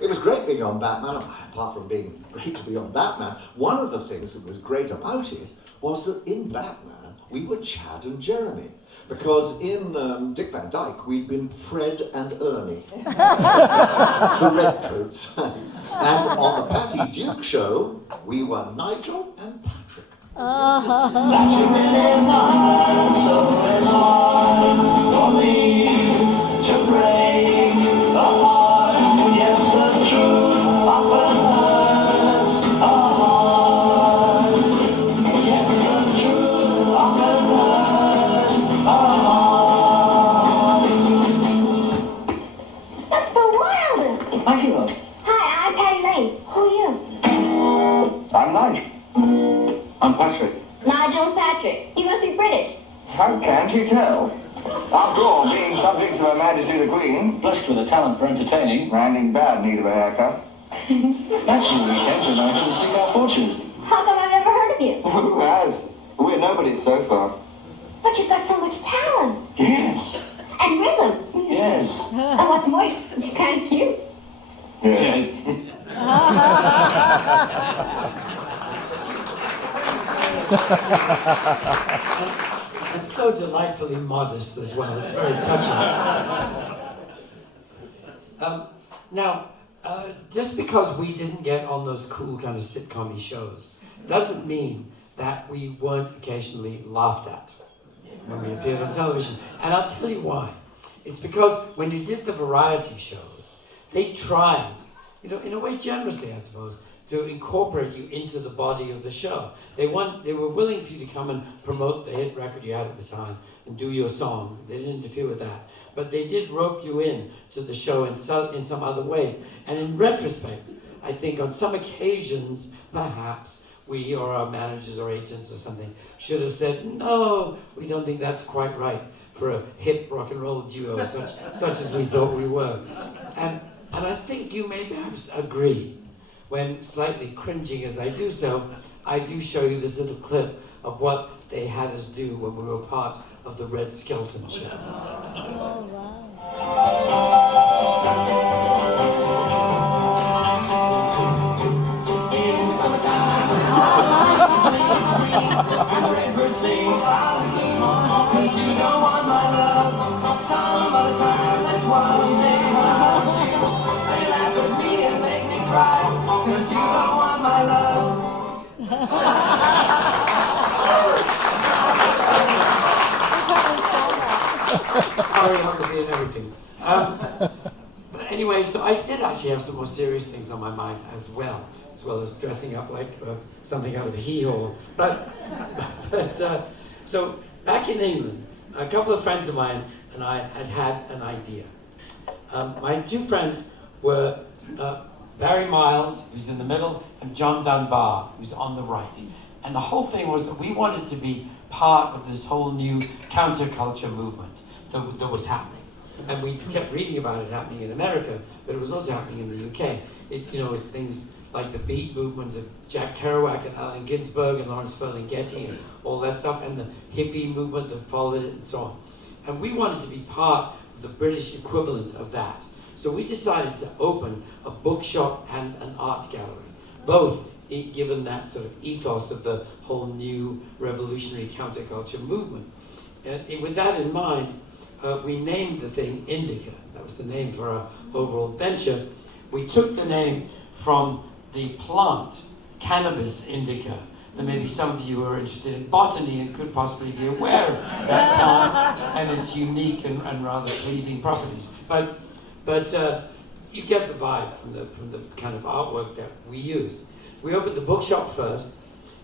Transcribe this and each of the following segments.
It was great being on Batman. Apart from being great to be on Batman, one of the things that was great about it was that in Batman we were Chad and Jeremy. Because in Dick Van Dyke we'd been Fred and Ernie, the redcoats. And on the Patty Duke show we were Nigel and Patrick. That you really want, so it's hard for me to break the heart. Yes, the truth often hurts a heart. Yes, the truth often hurts a heart. That's the wildest. Thank you, love. Hi, I'm Patty Lane. Who are you? I'm Nigel. I'm Patrick. Nigel and Patrick. You must be British. How can't you tell? After all, being subjects of Her Majesty the Queen, Blessed with a talent for entertaining, and in bad need of a haircut. naturally we came to America to seek our fortune. How come I've never heard of you? Who has? We're nobody so far. But you've got so much talent. Yes. And rhythm. Yes. And what's more, you're kind of cute. Yes. And so delightfully modest as well. It's very touching. Now, just because we didn't get on those cool kind of sitcom-y shows doesn't mean that we weren't occasionally laughed at when we appeared on television. And I'll tell you why. It's because when you did the variety shows, they tried, in a way generously, I suppose, to incorporate you into the body of the show. They were willing for you to come and promote the hit record you had at the time and do your song. They didn't interfere with that. But they did rope you in to the show in some other ways. And in retrospect, I think on some occasions, perhaps, we or our managers or agents or something should have said, no, we don't think that's quite right for a hip rock and roll duo such as we thought we were. And I think you may perhaps agree when, slightly cringing as I do so, I do show you this little clip of what they had us do when we were part of the Red Skelton Show. Choreography and everything. But anyway, so I did actually have some more serious things on my mind as well as dressing up like something out of a hee-haw. But so back in England, a couple of friends of mine and I had an idea. My two friends were Barry Miles, who's in the middle, and John Dunbar, who's on the right. And the whole thing was that we wanted to be part of this whole new counterculture movement that was happening. And we kept reading about it happening in America, but it was also happening in the UK. It's things like the Beat movement of Jack Kerouac and Allen Ginsberg and Lawrence Ferlinghetti and all that stuff, and the hippie movement that followed it and so on. And we wanted to be part of the British equivalent of that. So we decided to open a bookshop and an art gallery, both given that sort of ethos of the whole new revolutionary counterculture movement. And with that in mind, we named the thing Indica. That was the name for our overall venture. We took the name from the plant, cannabis indica. And maybe some of you are interested in botany and could possibly be aware of that plant and its unique and rather pleasing properties. But you get the vibe from the kind of artwork that we used. We opened the bookshop first.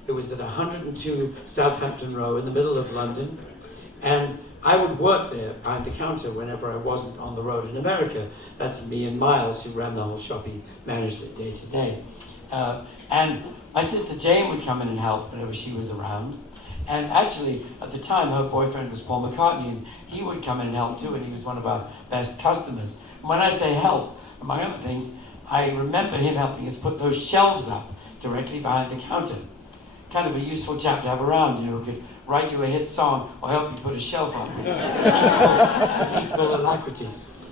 It was at 102 Southampton Row in the middle of London. And I would work there behind the counter whenever I wasn't on the road in America. That's me and Miles, who ran the whole shop. He managed it day to day. And my sister Jane would come in and help whenever she was around. And actually, at the time, her boyfriend was Paul McCartney, and he would come in and help too, and he was one of our best customers. And when I say help, among other things, I remember him helping us put those shelves up directly behind the counter. Kind of a useful chap to have around, who could write you a hit song or help you put a shelf up with equal alacrity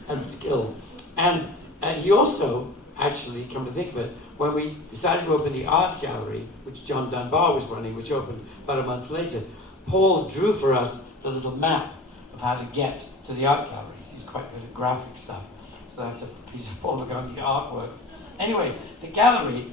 and skill. And he also, actually, come to think of it, when we decided to open the art gallery, which John Dunbar was running, which opened about a month later, Paul drew for us the little map of how to get to the art galleries. He's quite good at graphic stuff. So that's a piece of foreground, the artwork. Anyway, the gallery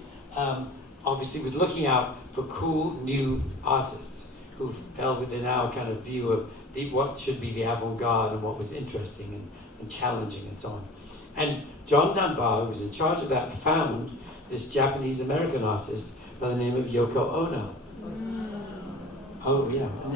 obviously was looking out for cool new artists who fell within our kind of view of what should be the avant-garde and what was interesting and challenging and so on. And John Dunbar, who was in charge of that, found this Japanese-American artist by the name of Yoko Ono. Oh, yeah. And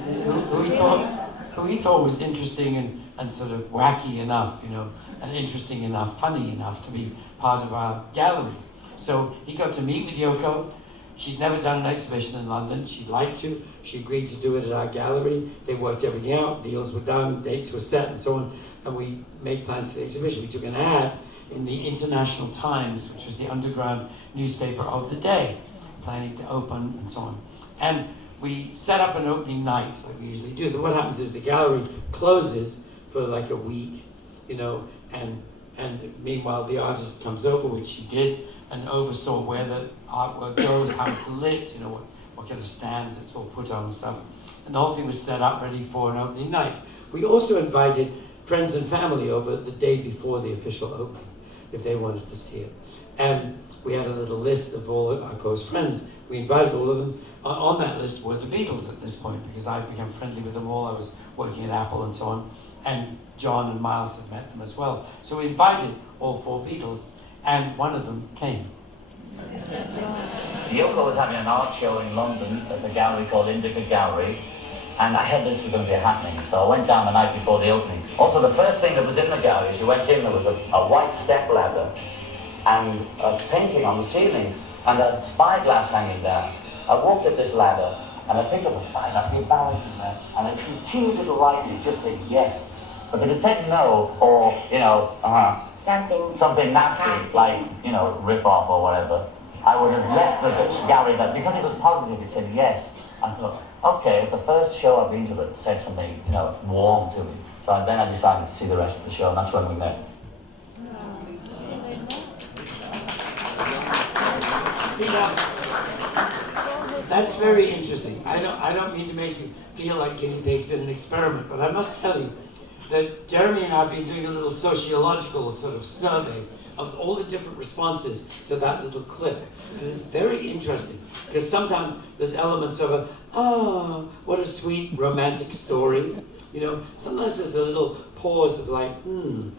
who he thought was interesting and sort of wacky enough, you know, and interesting enough, funny enough to be part of our gallery. So he got to meet with Yoko. She'd never done an exhibition in London. She'd like to. She agreed to do it at our gallery. They worked everything out. Deals were done, dates were set, and so on. And we made plans for the exhibition. We took an ad in the International Times, which was the underground newspaper of the day, planning to open and so on. And we set up an opening night, like we usually do. But what happens is the gallery closes for like a week, you know, and meanwhile the artist comes over, which she did, and oversaw where the artwork goes, how it's lit, you know, what kind of stands it's all put on and stuff. And the whole thing was set up ready for an opening night. We also invited friends and family over the day before the official opening, if they wanted to see it. And we had a little list of all of our close friends. We invited all of them. On that list were the Beatles at this point, because I became friendly with them all. I was working at Apple and so on. And John and Miles had met them as well. So we invited all 4 Beatles, and one of them came. Yoko was having an art show in London at a gallery called Indica Gallery, and I heard this was going to be happening, so I went down the night before the opening. Also, the first thing that was in the gallery, as you went in, there was a white step ladder and a painting on the ceiling and a spyglass hanging down. I walked up this ladder and I picked up a spyglass, the embarrassing mess, and I continued to the right and just said yes. But if it said no, or, you know, something nasty, like, you know, rip off or whatever, I would have left the gallery, but because it was positive, it said yes. I thought, okay, it's the first show I've been to that said something, you know, warm to me. So then I decided to see the rest of the show, and that's when we met. See, now, that's very interesting. I don't mean to make you feel like guinea pigs in an experiment, but I must tell you that Jeremy and I have been doing a little sociological sort of survey of all the different responses to that little clip, because it's very interesting, because sometimes there's elements of oh, what a sweet romantic story, you know. Sometimes there's a little pause of like,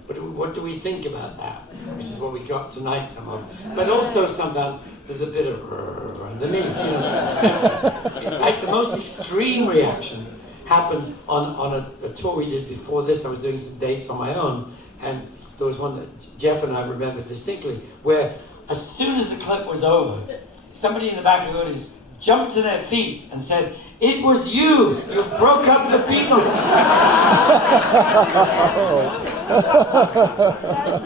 but what do we think about that, which is what we got tonight somehow. But also sometimes there's a bit of underneath, you know. In fact, the most extreme reaction happened on a tour we did before this. I was doing some dates on my own, and there was one that Jeff and I remember distinctly, where as soon as the clip was over, somebody in the back of the audience jumped to their feet and said, "It was you! You broke up the Beatles!"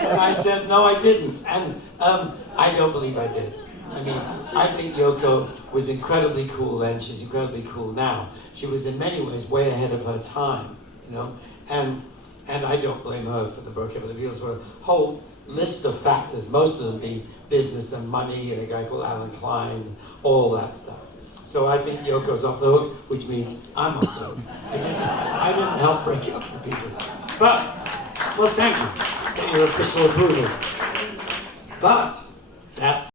And I said, "No, I didn't." And I don't believe I did. I mean, I think Yoko was incredibly cool then. She's incredibly cool now. She was in many ways way ahead of her time, you know. And I don't blame her for the breakup of the Beatles. For a whole list of factors, most of them being business and money and a guy called Alan Clyde, all that stuff. So I think Yoko's off the hook, which means I'm off the hook. I didn't help break up the Beatles. But, well, thank you for your official approval. But that's